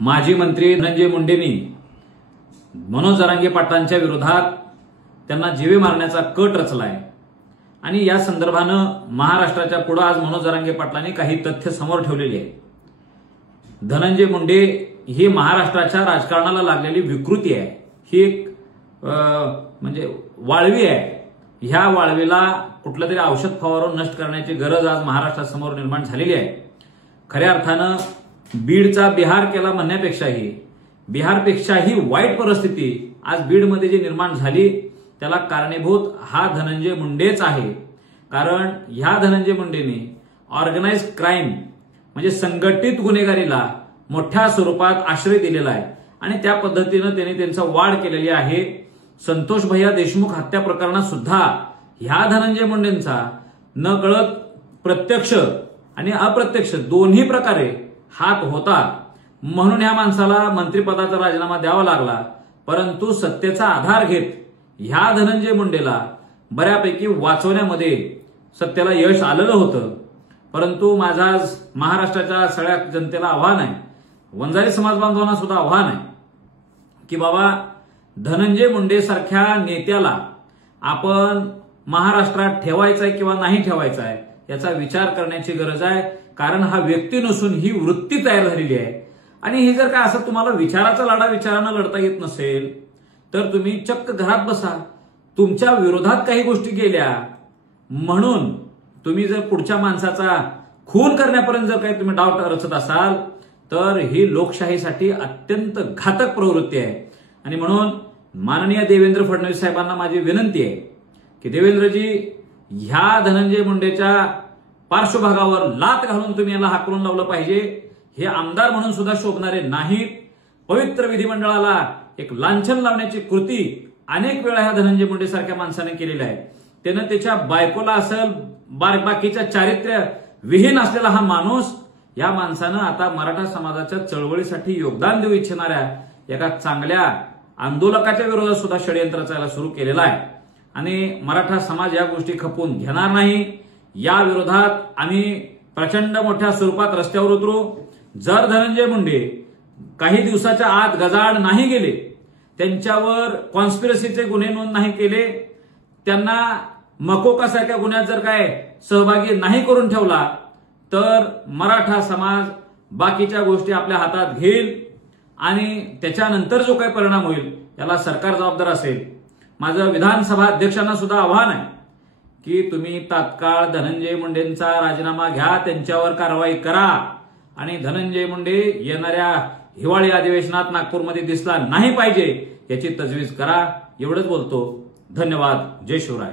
माजी मंत्री धनंजय मुंडेंनी मनोज जरांगे पाटलांच्या विरोधात त्यांना जीवे मारण्याचा कट रचलाय आणि या संदर्भानं महाराष्ट्राच्या पुढे आज मनोज जरांगे पाटलांनी काही तथ्य समोर ठेवलेली आहे। धनंजय मुंडे ही महाराष्ट्राच्या राजकारणाला लागलेली विकृती आहे, ही एक म्हणजे वाळवी आहे। ह्या वाळवीला कुठलं तरी औषध फवारून नष्ट करण्याची गरज आज महाराष्ट्रासमोर निर्माण झालेली आहे। खऱ्या अर्थानं बीडचा बिहार केला म्हणण्यापेक्षाही बिहारपेक्षाही वाईट परिस्थिती आज बीडमध्ये जी निर्माण झाली त्याला कारणीभूत हा धनंजय मुंडेच आहे। कारण ह्या धनंजय मुंडेंनी ऑर्गनाइज्ड क्राईम म्हणजे संघटित गुन्हेगारीला मोठ्या स्वरूपात आश्रय दिलेला आहे आणि त्या पद्धतीनं त्यांनी त्यांचा वाढ केलेली आहे। संतोष भैया देशमुख हत्या प्रकरणात सुद्धा ह्या धनंजय मुंडेंचा नकळत प्रत्यक्ष आणि अप्रत्यक्ष दोन्ही प्रकारे हात होता, म्हणून ह्या माणसाला मंत्रिपदाचा राजीनामा द्यावा लागला। परंतु सत्तेचा आधार घेत ह्या धनंजय मुंडेला बऱ्यापैकी वाचवण्यामध्ये सत्तेला यश आलेलं होतं। परंतु माझा आज महाराष्ट्राच्या सगळ्या जनतेला आव्हान आहे, वंजारी समाज बांधवांना सुद्धा आव्हान आहे की बाबा धनंजय मुंडे सारख्या नेत्याला आपण महाराष्ट्रात ठेवायचा आहे किंवा नाही ठेवायचा आहे याचा विचार करण्याची गरज आहे। कारण हा व्यक्ती नसून ही वृत्ती तयार झालेली आहे आणि हे जर का असं तुम्हाला विचाराचा लढा विचारानं लढता येत नसेल तर तुम्ही चक्क घरात बसा। तुमच्या विरोधात काही गोष्टी केल्या म्हणून तुम्ही जर पुढच्या माणसाचा खून करण्यापर्यंत जर काही तुम्ही डाव रचत असाल तर ही लोकशाहीसाठी अत्यंत घातक प्रवृत्ती आहे। आणि म्हणून माननीय देवेंद्र फडणवीस साहेबांना माझी विनंती आहे की देवेंद्रजी ह्या धनंजय मुंडेच्या पार्श्वभागावर लात घालून तुम्ही याला हाकलून लावलं पाहिजे। हे आमदार म्हणून सुद्धा शोभणारे नाहीत। पवित्र विधिमंडळाला एक लांछन लावण्याची कृती अनेक वेळा ह्या धनंजय मुंडे सारख्या माणसाने केलेली आहे। त्यानं त्याच्या बायकोला असेल बाकीच्या चारित्र्य विहीन असलेला हा माणूस, या माणसानं आता मराठा समाजाच्या चळवळीसाठी योगदान देऊ इच्छिणाऱ्या एका चांगल्या आंदोलकाच्या विरोधात सुद्धा षडयंत्र चालायला सुरू केलेला आहे आणि मराठा समाज या गोष्टी खपवून घेणार नाही। या विरोधात आम्ही प्रचंड मोठ्या स्वरूपात रस्त्यावर उतरू। जर धनंजय मुंडे काही दिवसाच्या आत गजाआड नाही गेले, त्यांच्यावर कॉन्स्पिरसीचे गुन्हे नोंद नाही केले, त्यांना मकोका सारख्या गुन्ह्यात जर काय सहभागी नाही करून ठेवला तर मराठा समाज बाकीच्या गोष्टी आपल्या हातात घेईल आणि त्याच्यानंतर जो काही परिणाम होईल याला सरकार जबाबदार असेल। माझं विधानसभा अध्यक्षांना सुद्धा आव्हान आहे की तुम्ही तात्काळ धनंजय मुंडेंचा राजीनामा घ्या, त्यांच्यावर कारवाई करा आणि धनंजय मुंडे येणाऱ्या हिवाळी अधिवेशनात नागपूरमध्ये दिसला नाही पाहिजे याची तजवीज करा। एवढंच बोलतो। धन्यवाद। जय शिवराय।